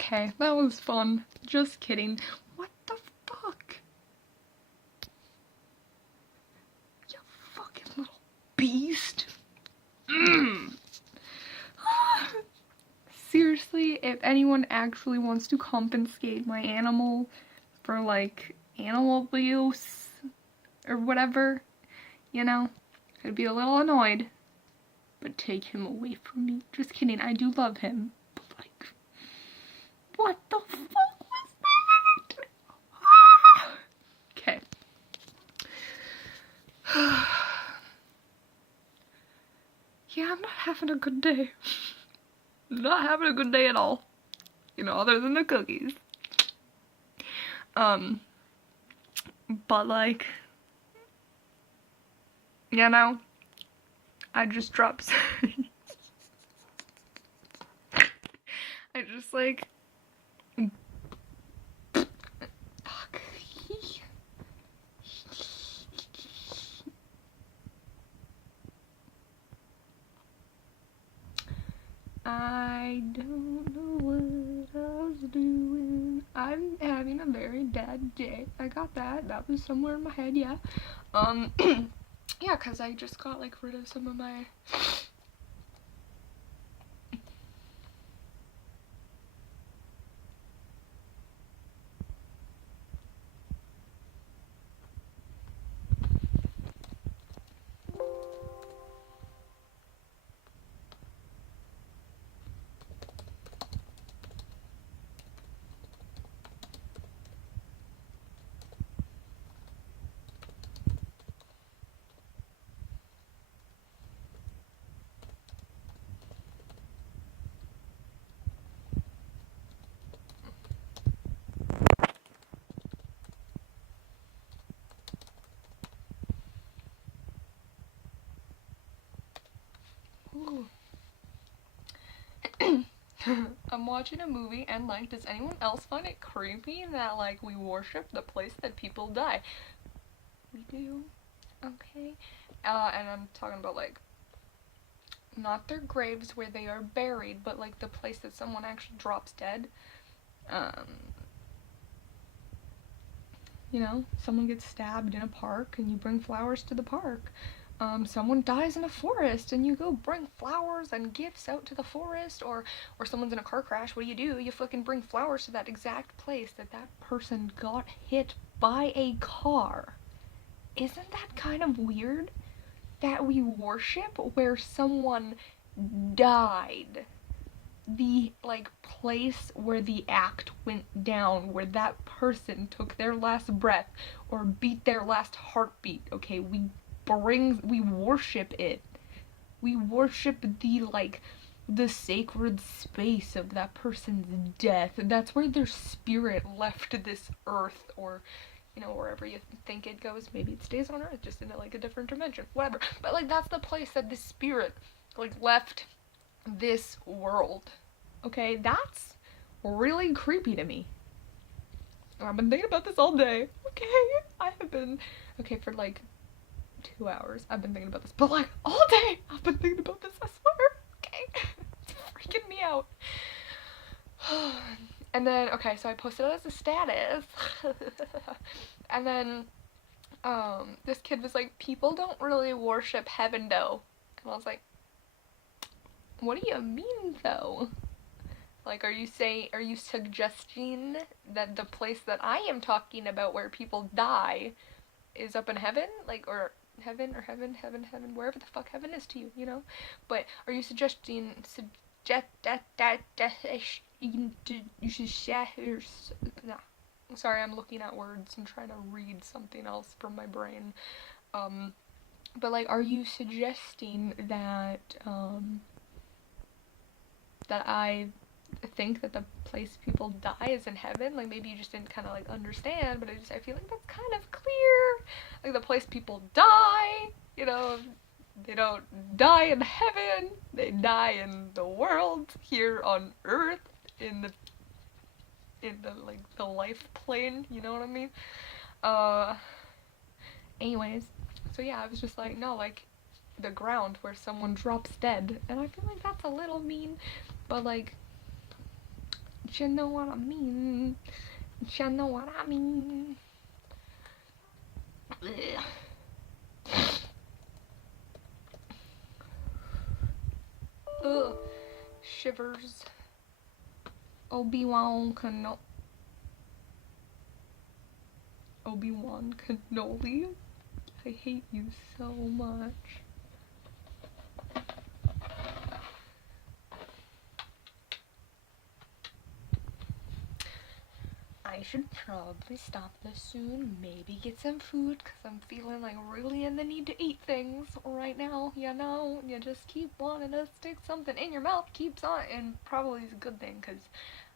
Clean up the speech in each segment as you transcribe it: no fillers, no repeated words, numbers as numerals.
Okay, that was fun. Just kidding. What the fuck? You fucking little beast. Seriously, if anyone actually wants to confiscate my animal for like animal abuse or whatever, you know, I'd be a little annoyed. But take him away from me. Just kidding, I do love him. But like, what the fuck was that? Okay. Yeah, I'm not having a good day. Not having a good day at all. You know, other than the cookies. But like, you know, I just dropped. I just like. Fuck. I don't know what I was doing. I'm having a very bad day. I got that. That was somewhere in my head, yeah. Yeah, because I just got like rid of some of my I'm watching a movie and like, does anyone else find it creepy that like we worship the place that people die? We do. Okay. And I'm talking about like not their graves where they are buried, but like the place that someone actually drops dead. You know, someone gets stabbed in a park and you bring flowers to the park. Someone dies in a forest and you go bring flowers and gifts out to the forest, or someone's in a car crash. What do? You fucking bring flowers to that exact place that person got hit by a car. Isn't that kind of weird? That we worship where someone died. The like place where the act went down, where that person took their last breath or beat their last heartbeat. Okay, we worship it. We worship the like the sacred space of that person's death. That's where their spirit left this earth, or you know, wherever you think it goes. Maybe it stays on earth, just in like a different dimension, whatever. But like, that's the place that the spirit like left this world. Okay, that's really creepy to me. I've been thinking about this all day. Okay, I have been for like 2 hours. I've been thinking about this, but like all day I've been thinking about this. I swear. Okay, it's freaking me out. And then so I posted it as a status, and then this kid was like, people don't really worship heaven though, and I was like, what do you mean though? Like, are you suggesting that the place that I am talking about where people die is up in heaven? Like, or heaven, wherever the fuck heaven is to you, you know? But are you suggesting, sorry, I'm looking at words and trying to read something else from my brain. But like, are you suggesting that, that I think that the place people die is in heaven? Like, maybe you just didn't kind of like understand, but I feel like that's kind of clear. Like, the place people die, you know, they don't die in heaven, they die in the world here on earth, in the like the life plane, you know what I mean? Anyways, so yeah, I was just like, no, like the ground where someone drops dead, and I feel like that's a little mean, but like, You know what I mean. You know what I mean. Ugh. Ugh. Shivers. Obi-Wan Kenobi. I hate you so much. I should probably stop this soon, maybe get some food, because I'm feeling like really in the need to eat things right now, you know? You just keep wanting to stick something in your mouth, keeps on, and probably is a good thing, because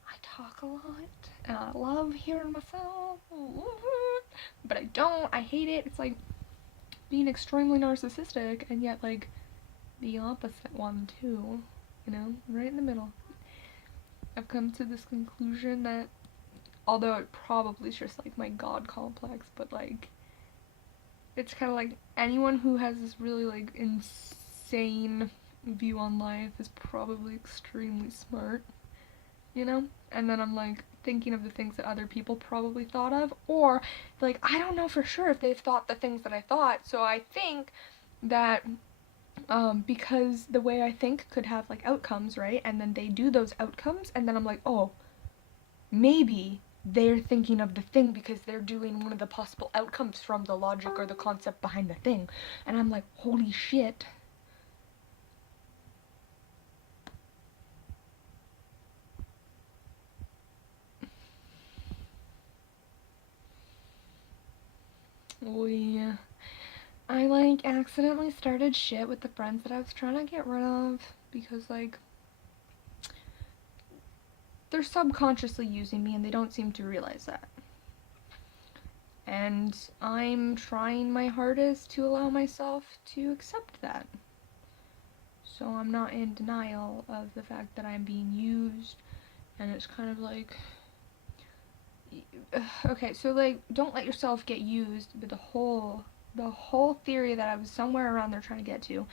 I talk a lot, and I love hearing myself, but I don't, I hate it. It's like being extremely narcissistic, and yet, like, the opposite one, too, you know? Right in the middle. I've come to this conclusion that although it probably is just like my god complex, but like it's kind of like anyone who has this really like insane view on life is probably extremely smart, you know? And then I'm like thinking of the things that other people probably thought of, or like I don't know for sure if they've thought the things that I thought, so I think that because the way I think could have like outcomes, right? And then they do those outcomes, and then I'm like, oh, maybe they're thinking of the thing because they're doing one of the possible outcomes from the logic or the concept behind the thing. And I'm like, holy shit. Yeah. I like accidentally started shit with the friends that I was trying to get rid of because like they're subconsciously using me and they don't seem to realize that. And I'm trying my hardest to allow myself to accept that. So I'm not in denial of the fact that I'm being used, and it's kind of like, okay, so like don't let yourself get used, but the whole theory that I was somewhere around there trying to get to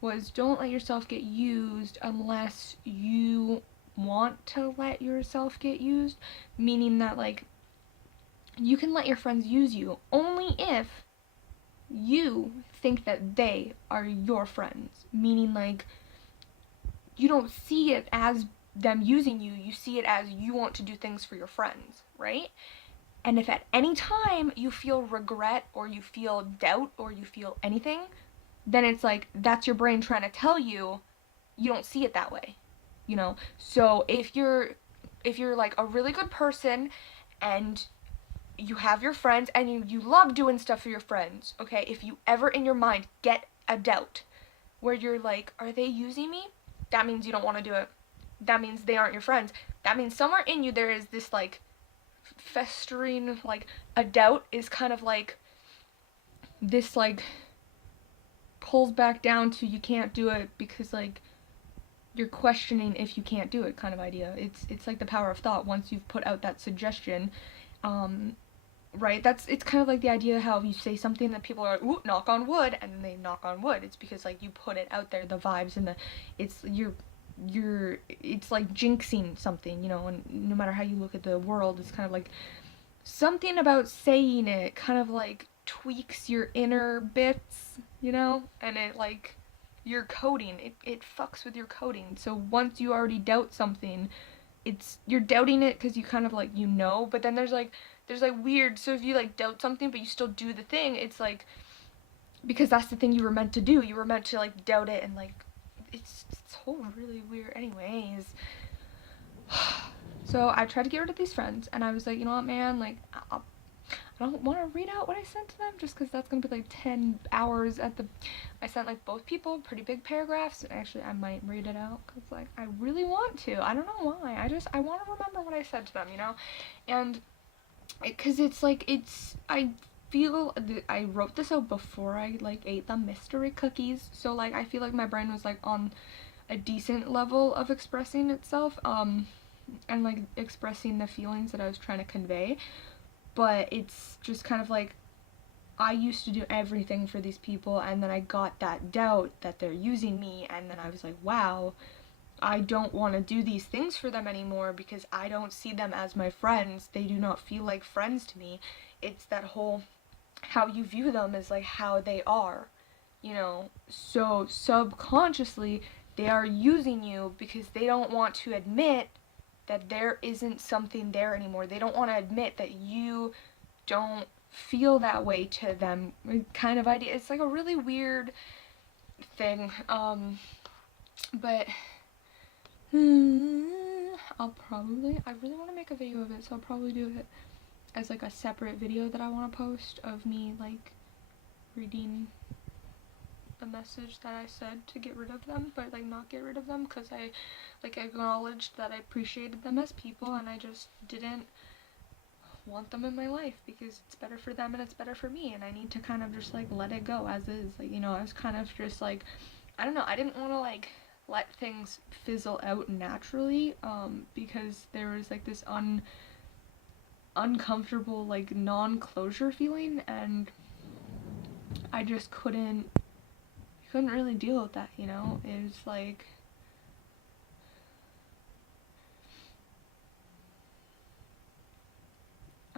was don't let yourself get used unless you want to let yourself get used, meaning that like you can let your friends use you only if you think that they are your friends, meaning like you don't see it as them using you, you see it as you want to do things for your friends, right? And if at any time you feel regret or you feel doubt or you feel anything, then it's like that's your brain trying to tell you you don't see it that way, you know? So if you're like a really good person and you have your friends and you love doing stuff for your friends, okay? If you ever in your mind get a doubt where you're like, are they using me? That means you don't want to do it. That means they aren't your friends. That means somewhere in you there is this like festering, like a doubt is kind of like this like pulls back down to you can't do it because like you're questioning if you can't do it kind of idea. It's like the power of thought once you've put out that suggestion. Right? It's kind of like the idea how you say something that people are like, ooh, knock on wood, and then they knock on wood. It's because like you put it out there, the vibes and it's like jinxing something, you know, and no matter how you look at the world, it's kind of like something about saying it kind of like tweaks your inner bits, you know, and it like your coding, it fucks with your coding. So once you already doubt something, it's you're doubting it because you kind of like you know, but then there's like weird, so if you like doubt something but you still do the thing, it's like because that's the thing you were meant to do, you were meant to like doubt it, and like it's whole really weird anyways. So I tried to get rid of these friends and I was like, you know what, man, like I don't want to read out what I sent to them just because that's gonna be like 10 hours at the. I sent like both people pretty big paragraphs. Actually, I might read it out because like I really want to. I don't know why. I want to remember what I said to them, you know, and because it's like I feel I wrote this out before I like ate the mystery cookies, so like I feel like my brain was like on a decent level of expressing itself, and like expressing the feelings that I was trying to convey. But it's just kind of like I used to do everything for these people, and then I got that doubt that they're using me, and then I was like, wow, I don't want to do these things for them anymore because I don't see them as my friends. They do not feel like friends to me. It's that whole how you view them is like how they are, you know. So subconsciously they are using you because they don't want to admit that there isn't something there anymore. They don't want to admit that you don't feel that way to them, kind of idea. It's like a really weird thing. But I really want to make a video of it, so I'll probably do it as like a separate video that I want to post of me like reading the message that I said to get rid of them, but like not get rid of them, because I like acknowledged that I appreciated them as people and I just didn't want them in my life because it's better for them and it's better for me, and I need to kind of just like let it go as is. Like, you know, I was kind of just like, I don't know, I didn't want to like let things fizzle out naturally, because there was like this uncomfortable like non-closure feeling, and I just couldn't really deal with that, you know. It was like,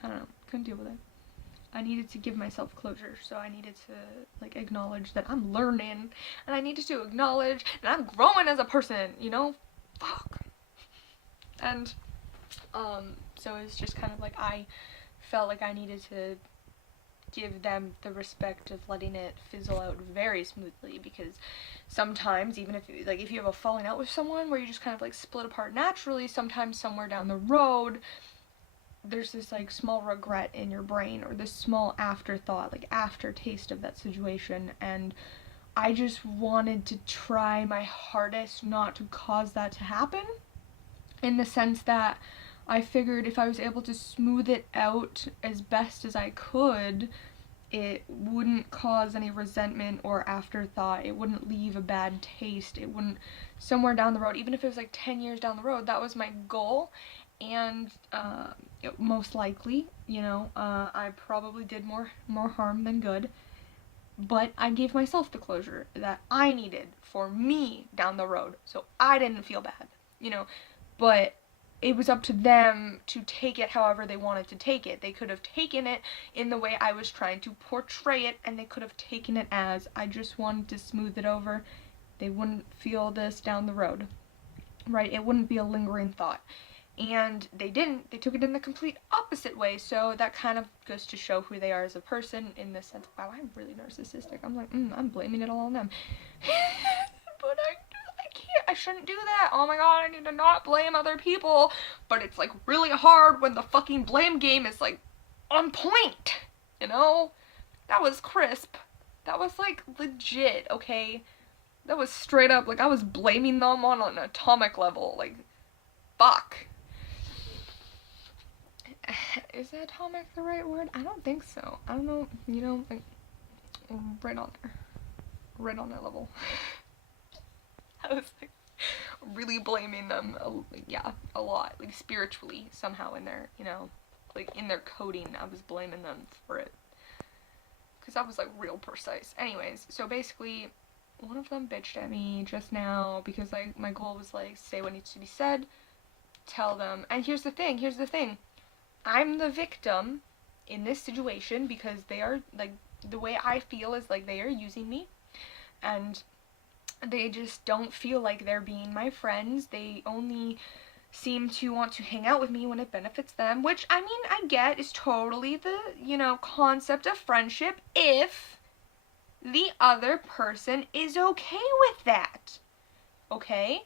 I don't know, couldn't deal with it. I needed to give myself closure, so I needed to like acknowledge that I'm learning, and I needed to acknowledge that I'm growing as a person, you know? Fuck. And so it's just kind of like I felt like I needed to give them the respect of letting it fizzle out very smoothly, because sometimes, even if if you have a falling out with someone where you just kind of like split apart naturally, sometimes somewhere down the road there's this like small regret in your brain, or this small afterthought, like aftertaste of that situation, and I just wanted to try my hardest not to cause that to happen, in the sense that I figured if I was able to smooth it out as best as I could, it wouldn't cause any resentment or afterthought. It wouldn't leave a bad taste. It wouldn't, somewhere down the road, even if it was like 10 years down the road, that was my goal. And most likely, you know, I probably did more harm than good. But I gave myself the closure that I needed for me down the road, so I didn't feel bad, you know. But it was up to them to take it however they wanted to take it. They could have taken it in the way I was trying to portray it, and they could have taken it as I just wanted to smooth it over. They wouldn't feel this down the road, right? It wouldn't be a lingering thought. And they didn't. They took it in the complete opposite way, so that kind of goes to show who they are as a person, in the sense, wow, I'm really narcissistic. I'm like, I'm blaming it all on them. But I can't, I shouldn't do that. Oh my god, I need to not blame other people. But it's like really hard when the fucking blame game is like on point, you know? That was crisp. That was like legit, okay? That was straight up, like I was blaming them on an atomic level, like, fuck. Is atomic the right word? I don't think so. I don't know, you know, like, right on there. Right on that level. I was like really blaming them, a lot, like spiritually somehow in their, you know, like in their coding, I was blaming them for it. Because I was like real precise. Anyways, so basically, one of them bitched at me just now because like my goal was like, say what needs to be said, tell them. And here's the thing. I'm the victim in this situation because they are, like, the way I feel is like they are using me, and they just don't feel like they're being my friends. They only seem to want to hang out with me when it benefits them, which, I mean, I get is totally the, you know, concept of friendship if the other person is okay with that. Okay?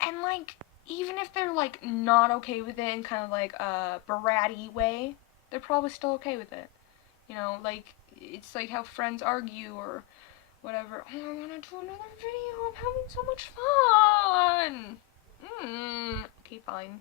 And, like, even if they're like not okay with it in kind of like a bratty way, they're probably still okay with it. You know, like, it's like how friends argue or whatever. Oh, I wanna do another video. I'm having so much fun. Okay, fine.